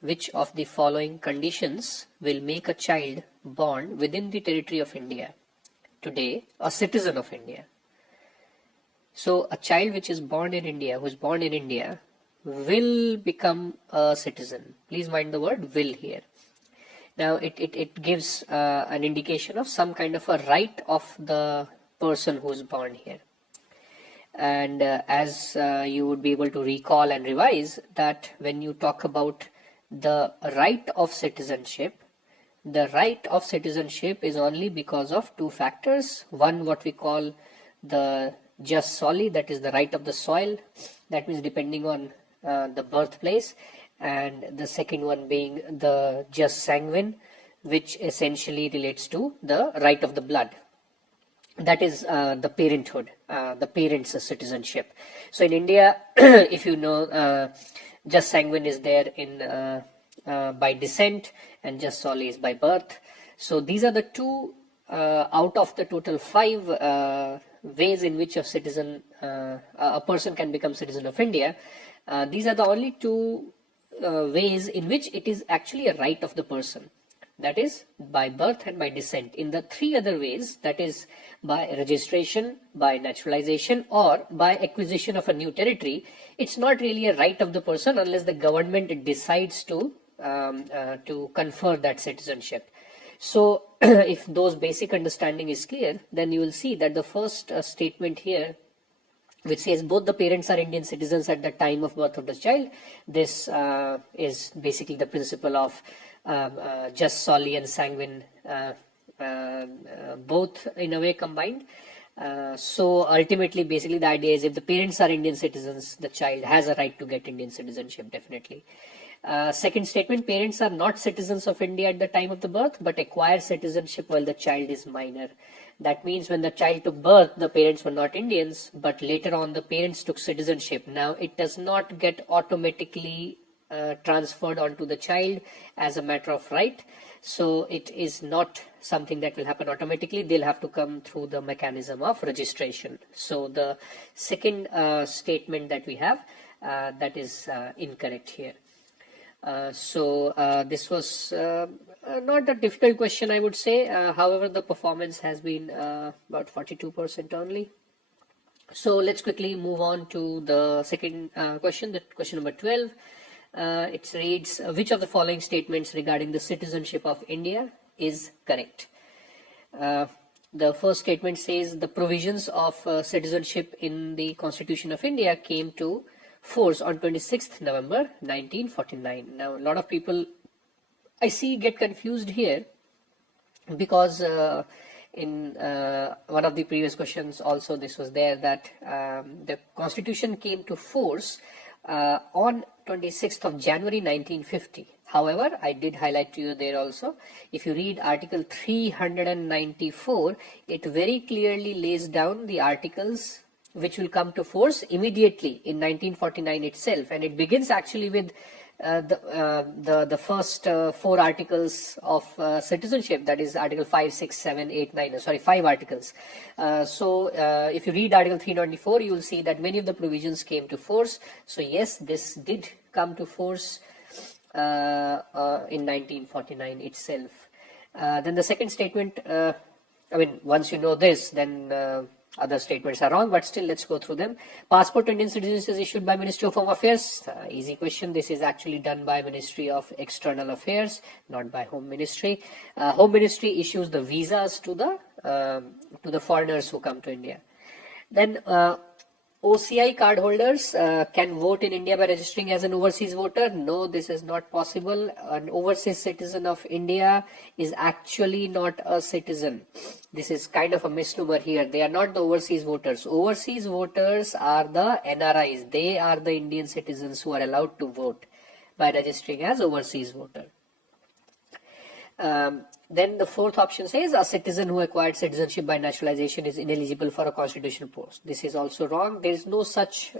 which of the following conditions will make a child born within the territory of India today a citizen of India? So a child which is born in India, who is born in India, will become a citizen. Please mind the word will here. Now it gives an indication of some kind of a right of the person who is born here. And as you would be able to recall and revise that when you talk about the right of citizenship, the right of citizenship is only because of two factors. One, what we call the jus soli, that is the right of the soil, that means depending on the birthplace, and the second one being the jus sanguine, which essentially relates to the right of the blood, that is the parenthood, the parents' citizenship. So in India, if you know, jus sanguine is there in by descent and jus soli is by birth. So these are the two out of the total 5 ways in which a person can become citizen of India. These are the only 2 ways in which it is actually a right of the person, that is by birth and by descent. In the 3 other ways, that is by registration, by naturalization, or by acquisition of a new territory, it's not really a right of the person unless the government decides to confer that citizenship. So if those basic understanding is clear, then you will see that the first statement here, which says both the parents are Indian citizens at the time of birth of the child, this is basically the principle of jus soli and sanguine, both in a way combined. So ultimately, basically the idea is if the parents are Indian citizens, the child has a right to get Indian citizenship, definitely. Second statement, parents are not citizens of India at the time of the birth, but acquire citizenship while the child is minor. That means when the child took birth, the parents were not Indians, but later on the parents took citizenship. Now it does not get automatically transferred onto the child as a matter of right. So it is not something that will happen automatically. They'll have to come through the mechanism of registration. So the second statement that we have, that is incorrect here. This was not a difficult question, I would say. However, the performance has been about 42% only. So let's quickly move on to the second question, the question number 12. It reads, which of the following statements regarding the citizenship of India is correct? The first statement says the provisions of citizenship in the Constitution of India came to force on 26th November 1949. Now a lot of people I see get confused here because in one of the previous questions also this was there, that the Constitution came to force on 26th of January 1950. However, I did highlight to you there also, if you read Article 394, it very clearly lays down the articles which will come to force immediately in 1949 itself, and it begins actually with the first 4 articles of citizenship, that is Article 5, 6, 7, 8, 9, sorry, 5 articles. If you read Article 394, you will see that many of the provisions came to force. So yes, this did come to force in 1949 itself. Then the second statement, I mean, once you know this, then other statements are wrong, but still let's go through them. Passport to Indian citizens is issued by Ministry of Home Affairs. Easy question. This is actually done by Ministry of External Affairs, not by Home Ministry. Home Ministry issues the visas to the foreigners who come to India. Then OCI card holders can vote in India by registering as an overseas voter. No, this is not possible. An overseas citizen of India is actually not a citizen. This is kind of a misnomer here. They are not the overseas voters. Overseas voters are the NRIs. They are the Indian citizens who are allowed to vote by registering as overseas voter. Then the fourth option says a citizen who acquired citizenship by naturalization is ineligible for a constitutional post. This is also wrong. There is no such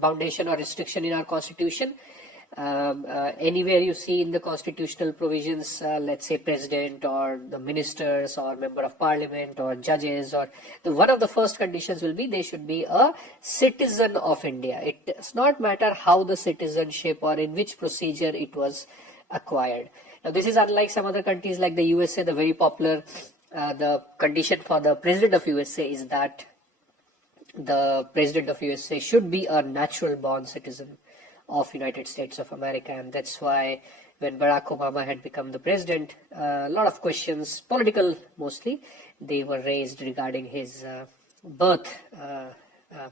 foundation or restriction in our constitution. Anywhere you see in the constitutional provisions, let's say president or the ministers or member of parliament or judges, or one of the first conditions will be they should be a citizen of India. It does not matter how the citizenship or in which procedure it was acquired. Now this is unlike some other countries like the USA, the very popular, the condition for the president of USA is that the president of USA should be a natural born citizen of United States of America, and that's why when Barack Obama had become the president, a lot of questions, political mostly, they were raised regarding his birth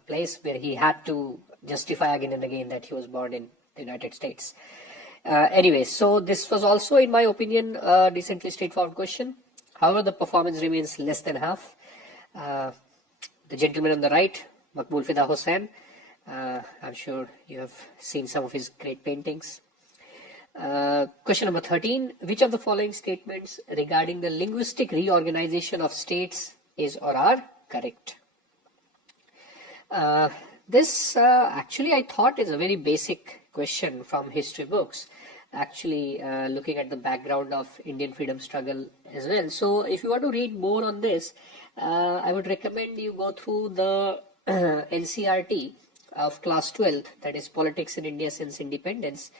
place, where he had to justify again and again that he was born in the United States. Anyway, so this was also, in my opinion, a decently straightforward question. However, the performance remains less than half. The gentleman on the right, Maqbool Fida Hussain, I'm sure you have seen some of his great paintings. Question number 13. Which of the following statements regarding the linguistic reorganization of states is or are correct? This actually I thought is a very basic question from history books, actually looking at the background of Indian freedom struggle as well. So if you want to read more on this, I would recommend you go through the NCRT of class 12th, that is Politics in India Since Independence,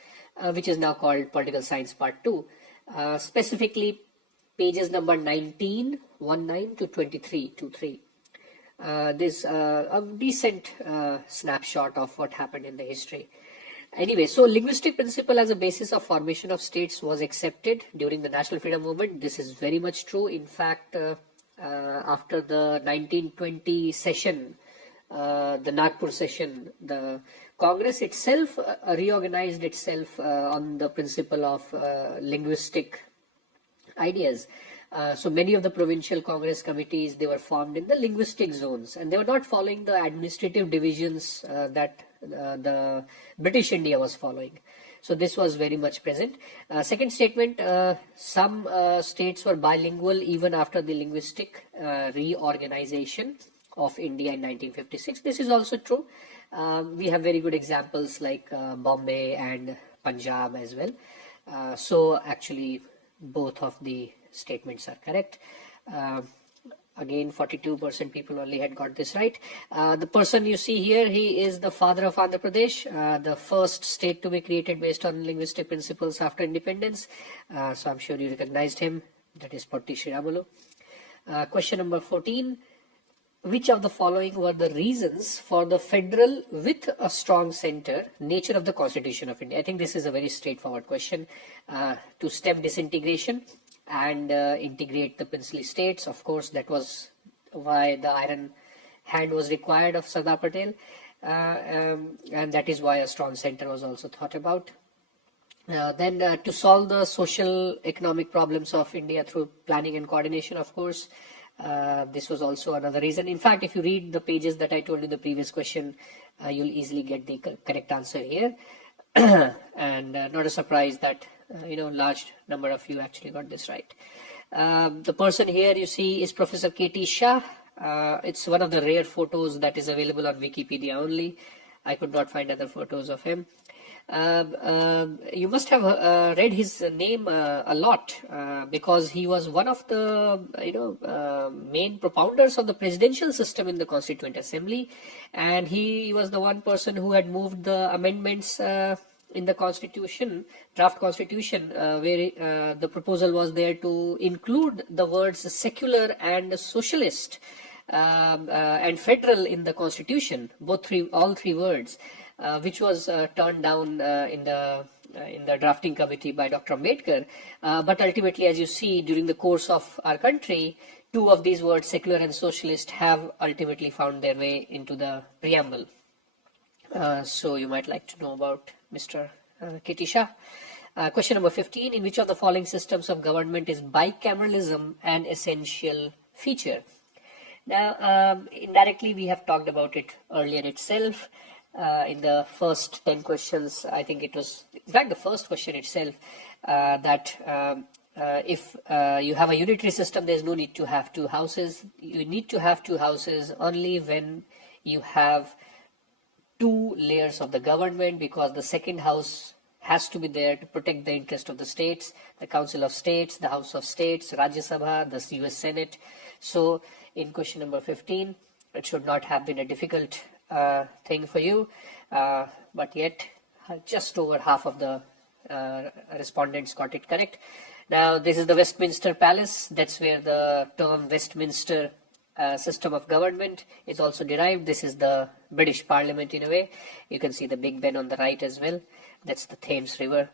which is now called Political Science Part 2, specifically pages number 19 to 23. This a decent snapshot of what happened in the history. Anyway, so linguistic principle as a basis of formation of states was accepted during the National Freedom Movement. This is very much true. In fact, after the 1920 session, the Nagpur session, the Congress itself reorganized itself on the principle of linguistic ideas. So many of the provincial Congress committees, they were formed in the linguistic zones, and they were not following the administrative divisions that the British India was following. So this was very much present. Second statement, some states were bilingual even after the linguistic reorganization of India in 1956. This is also true. We have very good examples like Bombay and Punjab as well. So actually both of the statements are correct. Again, 42% people only had got this right. The person you see here, he is the father of Andhra Pradesh, the first state to be created based on linguistic principles after independence. So I'm sure you recognized him. That is Potti Sriramulu. Question number 14. Which of the following were the reasons for the federal with a strong center nature of the Constitution of India? I think this is a very straightforward question. To stem disintegration and integrate the princely states. Of course, that was why the iron hand was required of Sardar Patel, and that is why a strong center was also thought about. Then to solve the social economic problems of India through planning and coordination, of course, this was also another reason. In fact, if you read the pages that I told you in the previous question, you'll easily get the correct answer here. And not a surprise that large number of you actually got this right. The person here you see is Professor K.T. Shah. It's one of the rare photos that is available on Wikipedia only. I could not find other photos of him. You must have read his name a lot because he was one of the main propounders of the presidential system in the Constituent Assembly, and he was the one person who had moved the amendments in the Constitution, draft Constitution, where the proposal was there to include the words secular and socialist and federal in the Constitution, all three words. Which was turned down in the drafting committee by Dr. Ambedkar. But ultimately, as you see, during the course of our country, two of these words, secular and socialist, have ultimately found their way into the preamble. So you might like to know about Mr. K.T. Shah. Question number 15. In which of the following systems of government is bicameralism an essential feature? Now, indirectly, we have talked about it earlier itself. In the first 10 questions, I think it was, in fact, the first question itself, that if you have a unitary system, there's no need to have two houses. You need to have two houses only when you have two layers of the government, because the second house has to be there to protect the interest of the states, the Council of States, the House of States, Rajya Sabha, the US Senate. So in question number 15, it should not have been a difficult thing for you, but yet just over half of the respondents got it correct. Now, this is the Westminster Palace. That's where the term Westminster system of government is also derived. This is the British Parliament in a way. You can see the Big Ben on the right as well. That's the Thames River.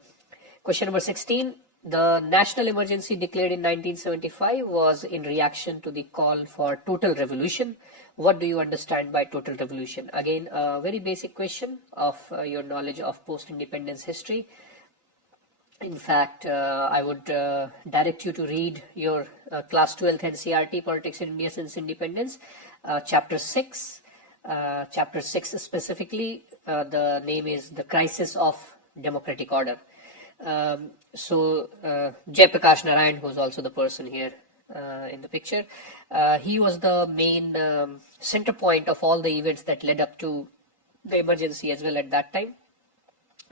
Question number 16. The national emergency declared in 1975 was in reaction to the call for total revolution. What do you understand by total revolution? Again, a very basic question of your knowledge of post-independence history. In fact, I would direct you to read your class 12th NCERT, Politics in India Since Independence, chapter 6. Chapter 6 specifically, the name is The Crisis of Democratic Order. Jayaprakash Narayan, who is also the person here in the picture, he was the main center point of all the events that led up to the emergency as well at that time.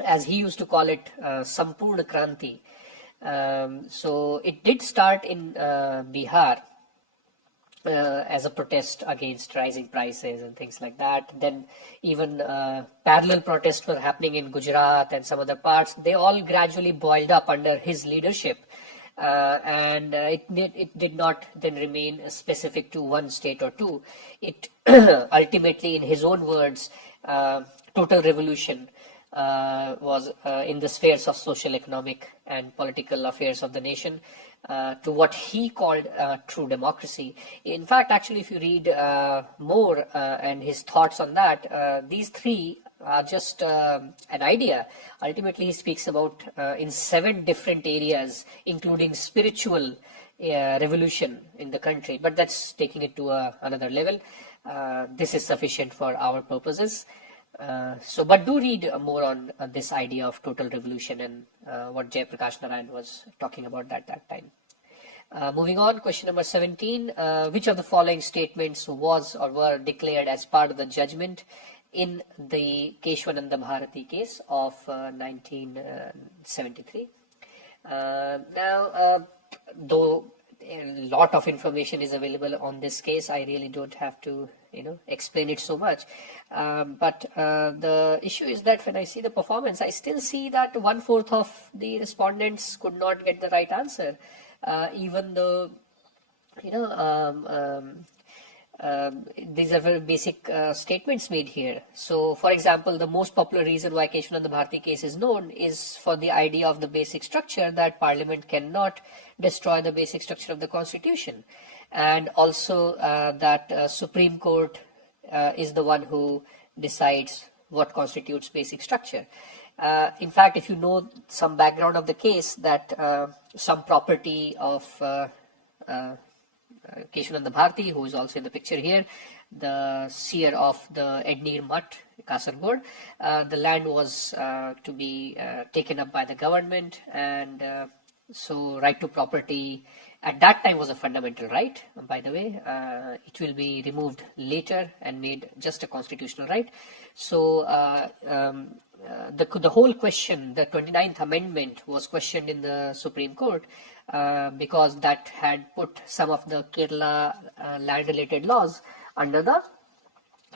As he used to call it, Sampurna Kranti. So it did start in Bihar as a protest against rising prices and things like that. Then even parallel protests were happening in Gujarat and some other parts. They all gradually boiled up under his leadership. And it did not then remain specific to one state or two. It ultimately, in his own words, total revolution was in the spheres of social, economic, and political affairs of the nation to what he called true democracy. In fact, actually, if you read more and his thoughts on that, these three are just an idea. Ultimately, he speaks about in 7 different areas, including spiritual revolution in the country. But that's taking it to another level. This is sufficient for our purposes. But do read more on this idea of total revolution and what Jayaprakash Narayan was talking about at that time. Moving on, question number 17. Which of the following statements was or were declared as part of the judgment in the Keshwananda Bharati case of 1973? Though a lot of information is available on this case, I really don't have to explain it so much. But the issue is that when I see the performance, I still see that 1/4 of the respondents could not get the right answer, even though these are very basic statements made here. So, for example, the most popular reason why Keshwananda Bharati case is known is for the idea of the basic structure that Parliament cannot destroy the basic structure of the Constitution, and also that Supreme Court is the one who decides what constitutes basic structure. In fact, if you know some background of the case, that some property of Keshwananda Bharati, who is also in the picture here, the seer of the Ednir Mutt, Kasargod, the land was to be taken up by the government, and so right to property at that time was a fundamental right, by the way. It will be removed later and made just a constitutional right. So the whole question, the 29th Amendment, was questioned in the Supreme Court because that had put some of the Kerala land-related laws under the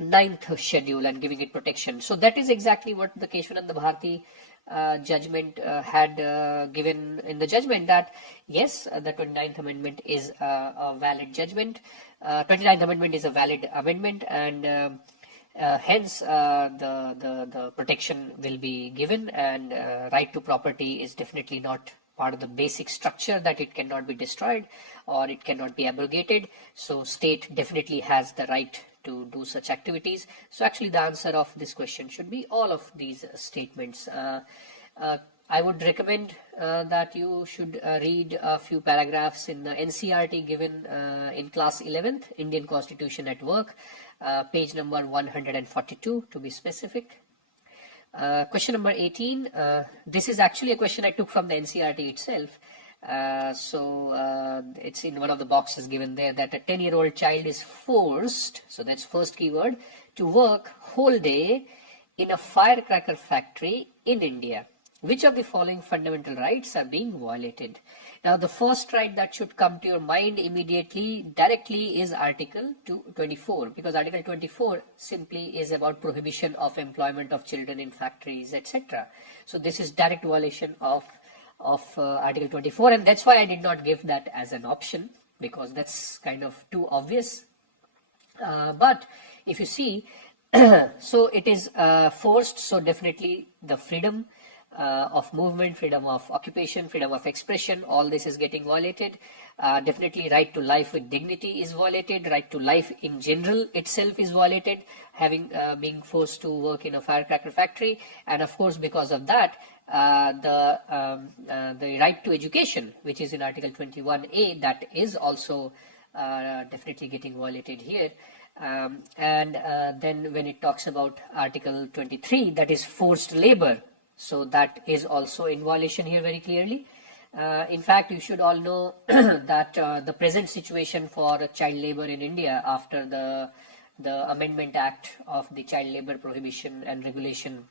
9th schedule and giving it protection. So that is exactly what the Keshwananda Bharati judgment had given in the judgment, that yes, the 29th Amendment is a valid judgment. 29th Amendment is a valid amendment, and hence the protection will be given, and right to property is definitely not part of the basic structure, that it cannot be destroyed or it cannot be abrogated. So state definitely has the right to do such activities. So actually the answer of this question should be all of these statements. I would recommend that you should read a few paragraphs in the NCERT given in class 11th, Indian Constitution at Work, page number 142 to be specific. Question number 18. This is actually a question I took from the NCERT itself. It's in one of the boxes given there, that a 10-year-old child is forced, so that's first keyword, to work whole day in a firecracker factory in India. which of the following fundamental rights are being violated? Now, the first right that should come to your mind immediately, directly, is Article 24, because Article 24 simply is about prohibition of employment of children in factories, etc. So this is direct violation of Article 24, and that's why I did not give that as an option, because that's kind of too obvious. But if you see, so it is forced, so definitely the freedom of movement, freedom of occupation, freedom of expression, all this is getting violated. Definitely right to life with dignity is violated, right to life in general itself is violated, having being forced to work in a firecracker factory, and of course because of that the right to education, which is in Article 21A, that is also definitely getting violated here. And then when it talks about Article 23, that is forced labor, so that is also in violation here very clearly. In fact, you should all know that the present situation for child labor in India after the Amendment Act of the Child Labor Prohibition and Regulation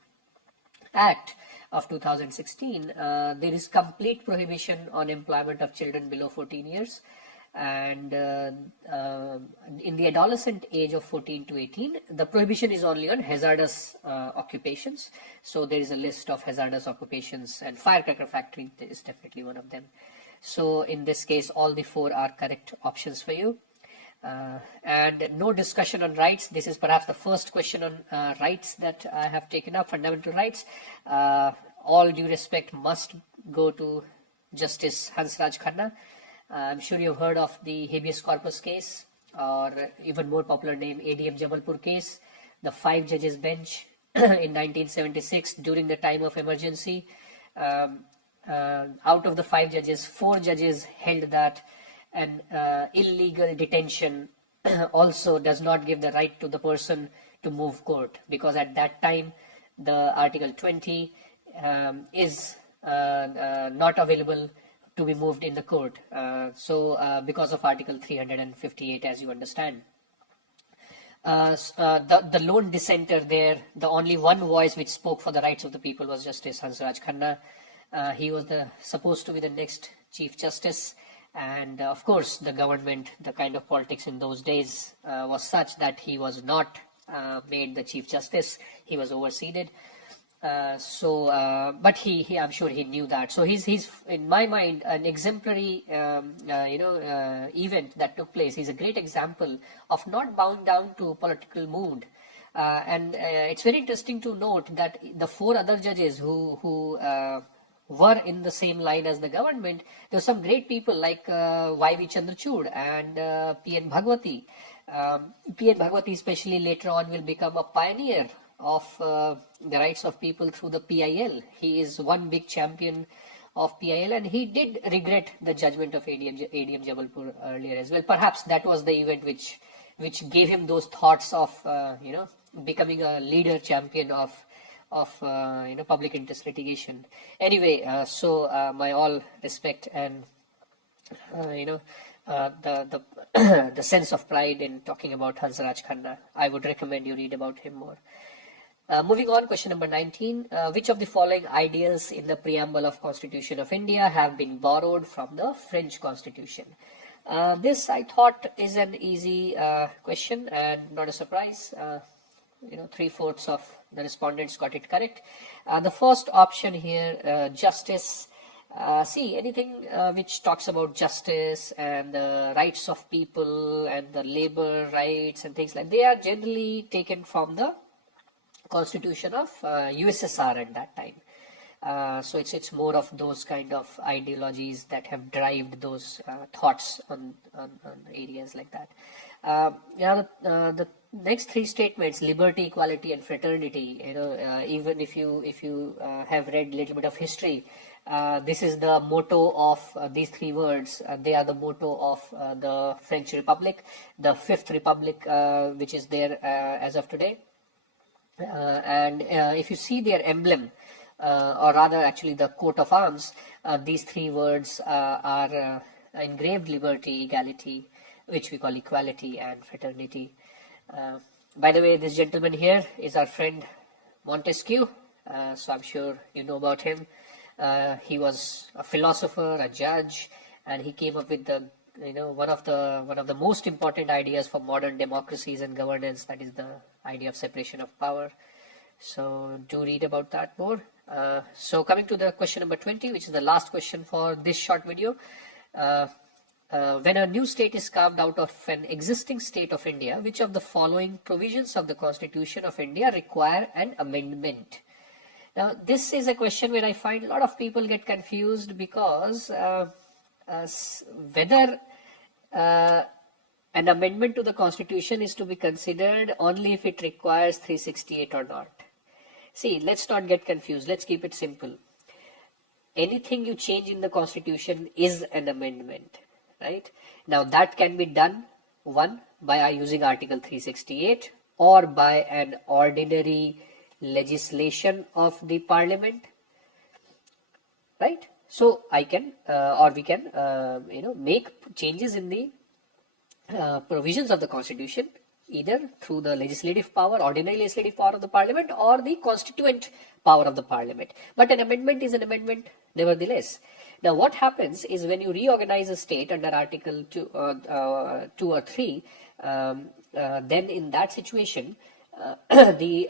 Act of 2016, there is complete prohibition on employment of children below 14 years. And in the adolescent age of 14 to 18, the prohibition is only on hazardous occupations. So there is a list of hazardous occupations, and firecracker factory is definitely one of them. So in this case, all the four are correct options for you. And no discussion on rights. This is perhaps the first question on rights that I have taken up, fundamental rights. All due respect must go to Justice Hansraj Khanna. I'm sure you've heard of the habeas corpus case, or even more popular name, ADM Jabalpur case, the 5 judges bench in 1976 during the time of emergency. Out of the 5 judges, 4 judges held that an illegal detention also does not give the right to the person to move court, because at that time the Article 20 is not available to be moved in the court, because of Article 358, as you understand. The lone dissenter there, the only one voice which spoke for the rights of the people, was Justice Hansraj Khanna. He was supposed to be the next Chief Justice, and of course the government, the kind of politics in those days was such that he was not made the Chief Justice. He was overseated. But I'm sure he knew that. So he's in my mind an exemplary event that took place. He's a great example of not bound down to political mood. And it's very interesting to note that the 4 other judges who were in the same line as the government, there were some great people like Y.V. Chandrachud and P.N. Bhagwati. P.N. Bhagwati especially later on will become a pioneer of the rights of people through the PIL. He is one big champion of PIL, and he did regret the judgment of ADM Jabalpur earlier as well. Perhaps that was the event which gave him those thoughts of becoming a leader champion of public interest litigation. Anyway, my all respect and the sense of pride in talking about Hansraj Khanna. I would recommend you read about him more. Moving on, question number 19. Which of the following ideals in the preamble of Constitution of India have been borrowed from the French Constitution? This, I thought, is an easy question and not a surprise. 3/4 of the respondents got it correct. The first option here, justice. See, anything which talks about justice and the rights of people and the labor rights and things like, they are generally taken from the Constitution of USSR at that time. So it's more of those kind of ideologies that have derived those thoughts on areas like that. The next 3 statements, liberty, equality, and fraternity, even if you have read a little bit of history, this is the motto of these 3 words. They are the motto of the French Republic, the 5th Republic, which is there as of today. And if you see their emblem, or rather actually the coat of arms, these 3 words are engraved: liberty, equality, which we call equality, and fraternity. By the way, this gentleman here is our friend Montesquieu. So I'm sure you know about him. He was a philosopher, a judge, and he came up with the one of the most important ideas for modern democracies and governance, that is the idea of separation of power. So do read about that more. So coming to the question number 20, which is the last question for this short video. When a new state is carved out of an existing state of India, which of the following provisions of the Constitution of India require an amendment? Now, this is a question where I find a lot of people get confused, because whether an amendment to the Constitution is to be considered only if it requires 368 or not. See, let's not get confused. Let's keep it simple. Anything you change in the Constitution is an amendment, right? Now, that can be done, one, by using Article 368 or by an ordinary legislation of the Parliament, right? So I can or we can make changes in the provisions of the Constitution either through the legislative power, ordinary legislative power of the Parliament, or the constituent power of the Parliament. But an amendment is an amendment nevertheless. Now, what happens is when you reorganize a state under Article 2 or 3, then in that situation, the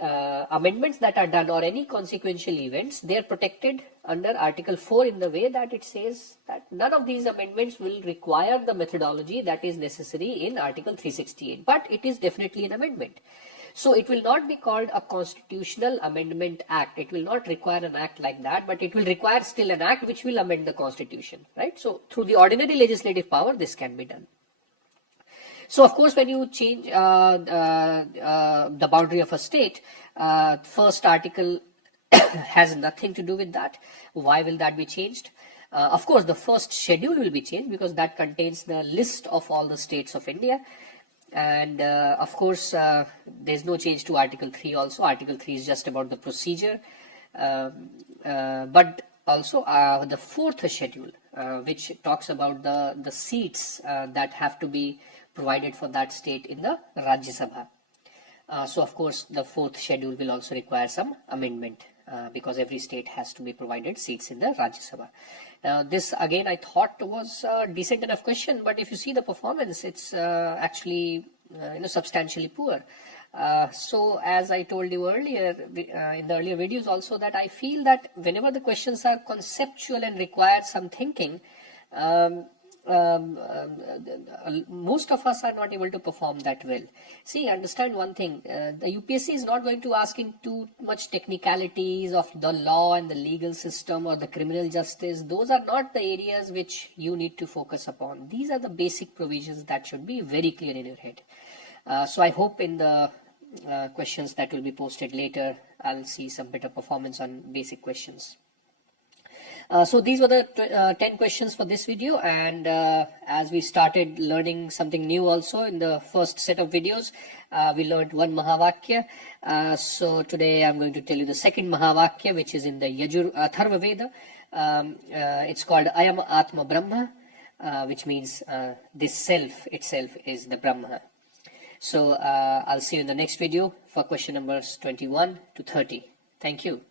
amendments that are done or any consequential events, they are protected under Article 4 in the way that it says that none of these amendments will require the methodology that is necessary in Article 368, but it is definitely an amendment. So it will not be called a constitutional amendment act. It will not require an act like that, but it will require still an act which will amend the Constitution, right? So through the ordinary legislative power, this can be done. So, of course, when you change the boundary of a state, first article has nothing to do with that. Why will that be changed? Of course, the first schedule will be changed because that contains the list of all the states of India. And of course, there's no change to Article 3 also. Article 3 is just about the procedure. But also the fourth schedule, which talks about the seats that have to be provided for that state in the Rajya Sabha. So of course the fourth schedule will also require some amendment because every state has to be provided seats in the Rajya Sabha. This again I thought was a decent enough question, but if you see the performance, it's actually substantially poor. So as I told you earlier in the earlier videos also, that I feel that whenever the questions are conceptual and require some thinking, most of us are not able to perform that well. See, understand one thing, the UPSC is not going to ask in too much technicalities of the law and the legal system or the criminal justice. Those are not the areas which you need to focus upon. These are the basic provisions that should be very clear in your head. So I hope in the questions that will be posted later, I'll see some better performance on basic questions. So these were the 10 questions for this video, and as we started learning something new also in the first set of videos, we learned one Mahavakya. So today I'm going to tell you the second Mahavakya, which is in the Atharva Veda. It's called Ayam Atma Brahma, which means this self itself is the Brahma. So I'll see you in the next video for question numbers 21 to 30. Thank you.